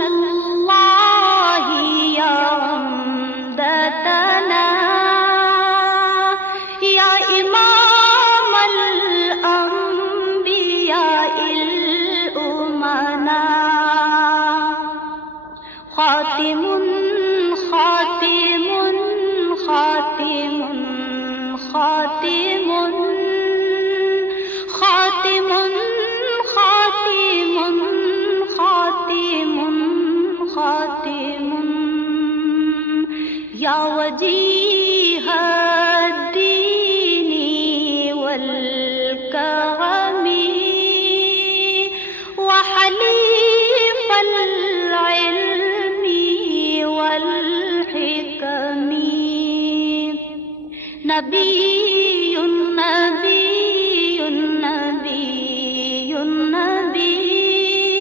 الله يا عمدتنا يا إمام الأنبياء الأمنا خاتم خاتم خاتم خاتم خاتم خاتم خاتم خاتم یا وجیہ